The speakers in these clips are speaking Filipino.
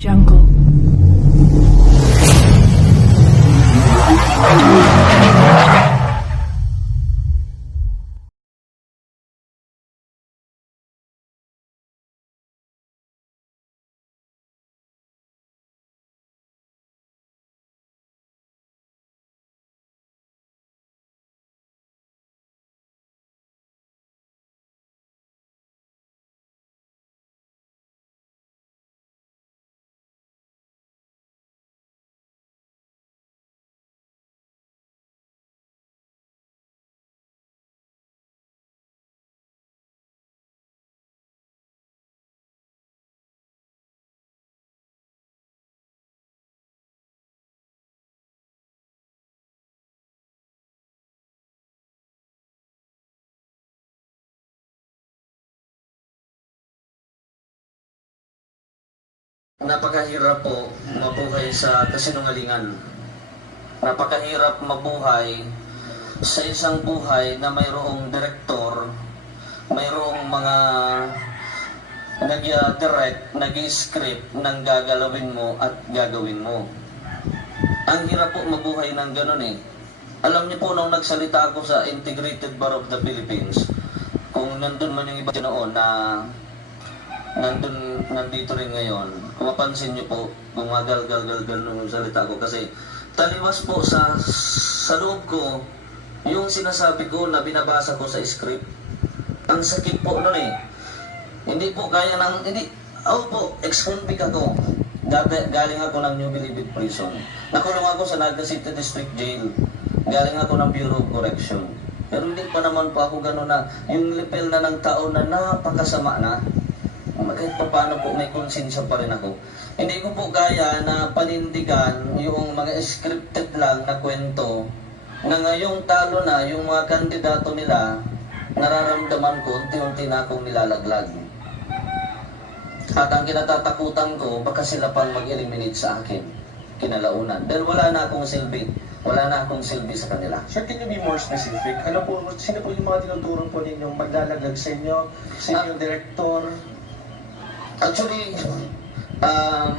Jungle. Napakahirap po mabuhay sa kasinungalingan. Napakahirap mabuhay sa isang buhay na mayroong direktor, mayroong mga nag-direct, nag-script ng gagalawin mo at gagawin mo. Ang hirap po mabuhay ng ganun eh. Alam niyo po nung nagsalita ako sa Integrated Bar of the Philippines, kung nandun man yung iba noon na nandito rin ngayon, kung mapansin niyo po, gumagal-gal-gal nung salita ko kasi taliwas po sa loob ko yung sinasabi ko na binabasa ko sa script. Ang sakit po nun eh. Hindi po kaya ng, ako po, ex-convict ako. Galing ako ng New Bilibid Prison. Nakulong ako sa Naga City District Jail. Galing ako ng Bureau of Correction. Pero hindi pa naman po ako gano'n na, yung level na ng tao na napakasama na. Kahit pa paano po may konsensya pa rin ako. Hindi ko po kaya na panindigan yung mga scripted lang na kwento na ngayong talo na yung mga kandidato nila, nararamdaman ko unti-unti na akong nilalaglag. At ang kinatatakutan ko, baka sila pang mag-eliminate sa akin kinalaunan. Dahil wala na akong silbi. Wala na akong silbi sa kanila. Sir, can you be more specific? Ano po, sino po yung mga tinuturong po ninyong maglalaglag sa inyo? Sino yung director? Actually,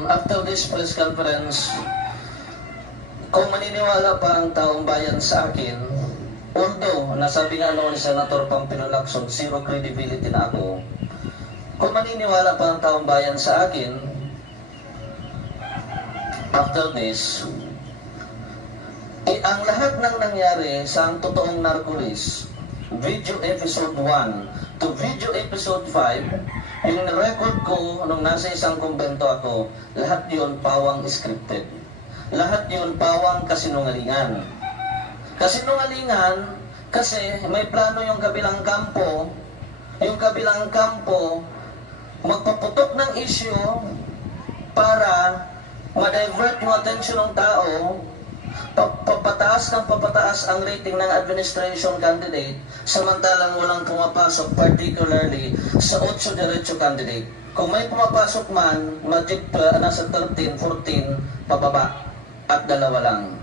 after this press conference, kung maniniwala pa ang taong bayan sa akin, although nasabi nga noon ni Senator Pampilo Lacson, zero credibility na ako, kung maniniwala pa ang taong bayan sa akin, after this, ang lahat ng nangyari sa ang totoong narcolis, video episode 1 to video episode 5, yung record ko nung nasa isang kumbento ako, lahat yun pawang scripted. Lahat yun pawang kasinungalingan. Kasinungalingan kasi may plano yung kabilang kampo. Yung kabilang kampo magpaputok ng issue para ma-divert yung attention ng tao, papataas ng papataas ang rating ng administration candidate, samantalang walang pumapasok, particularly sa 8 diretso candidate. Kung may pumapasok man, magic nasa 13, 14, pababa, at 2 lang.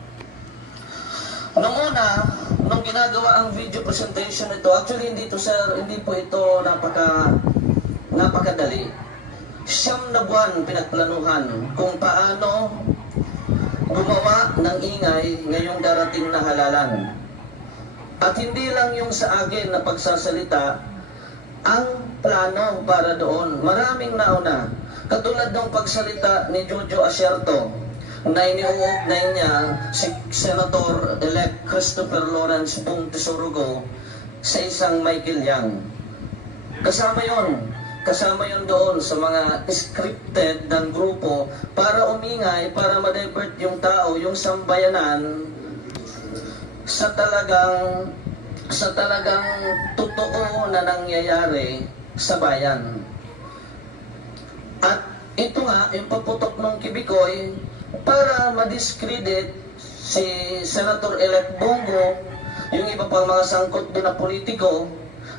Nung una, nung ginagawa ang video presentation ito, actually hindi po ito napakadali. 9 na buwan pinagplanuhan kung paano gumawa ng ingay ngayong darating na halalan. At hindi lang yung sa akin na pagsasalita ang plano para doon. Maraming nauna. Katulad ng pagsalita ni Jojo Asierto na iniuugnay niya si Senator-elect Christopher Lawrence Bong Tesorugo sa isang Michael Yang. Kasama yon doon sa mga scripted ng grupo para umingay, para ma-divert yung tao, yung sambayanan sa talagang totoo na nangyayari sa bayan. At ito nga, yung paputok ng Kibikoy para ma-discredit si Senator-elect Bongo, yung iba pang mga sangkot doon na politiko,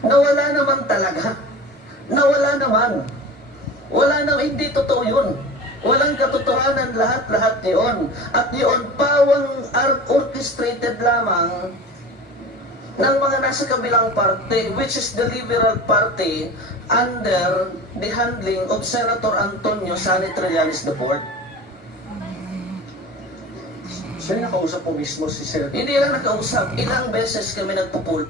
na wala naman talaga. Wala naman, hindi totoo yun. Walang katotohanan lahat yun. At yun, pawang orchestrated lamang ng mga nasa kabilang parte, which is the Liberal Party under the handling of Senator Antonio Sani Trillanes IV. So yung nakausap po mismo si Senator. Hindi lang nakausap, ilang beses kami nagpupul.